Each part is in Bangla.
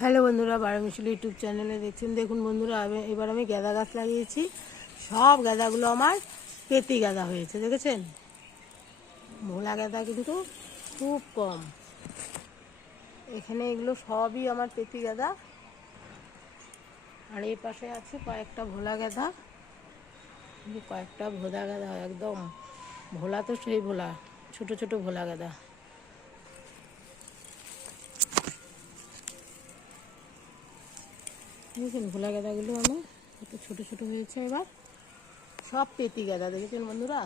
হ্যালো বন্ধুরা, বারোমিশালি ইউটিউব চ্যানেলে দেখছেন। দেখুন বন্ধুরা, এবার আমি গাঁদা গাছ লাগিয়েছি। সব গাঁদাগুলো আমার পেতি গাঁদা হয়েছে, দেখেছেন? ভোলা গাঁদা কিন্তু খুব কম। এখানে এগুলো সবই আমার পেতি গাঁদা। আর এই পাশে আছে কয়েকটা ভোলা গাঁদা, কয়েকটা ভোলা গাঁদা, একদম ভোলা তো সেই ভোলা, ছোট ছোট ভোলা গাঁদা। দেখেছেন ভোলা গাঁদাগুলো আমার কত ছোট ছোট হয়েছে। এবার সব পেতি গাঁদা, দেখেছেন বন্ধুরা?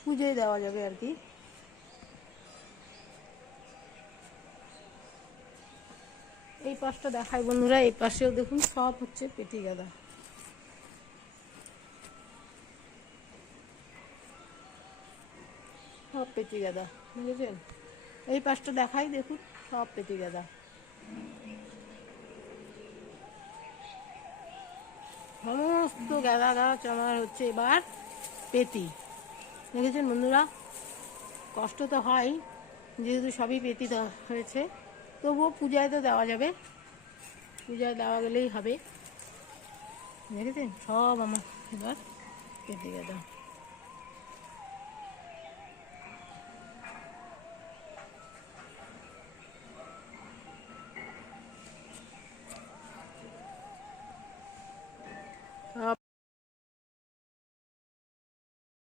পুজোয় দেওয়া যাবে আর কি। এই পাশটা দেখাই বন্ধুরা, এই পাশেও দেখুন সব হচ্ছে পেটি গাঁদা। সব পেটি গাঁদা, বুঝেছেন? এই পাশটা দেখাই, দেখুন সব পেটি গাঁদা। সমস্ত গাঁদা গাছ আমার হচ্ছে এবার পেটি, দেখেছেন বন্ধুরা? কষ্ট তো হয়, যেহেতু সবই পেটি হয়েছে, তবুও পূজায় তো দেওয়া যাবে, পূজায় দেওয়া গেলেই হবে। দেখেছেন সব আমার এবার পেটি গাঁদা।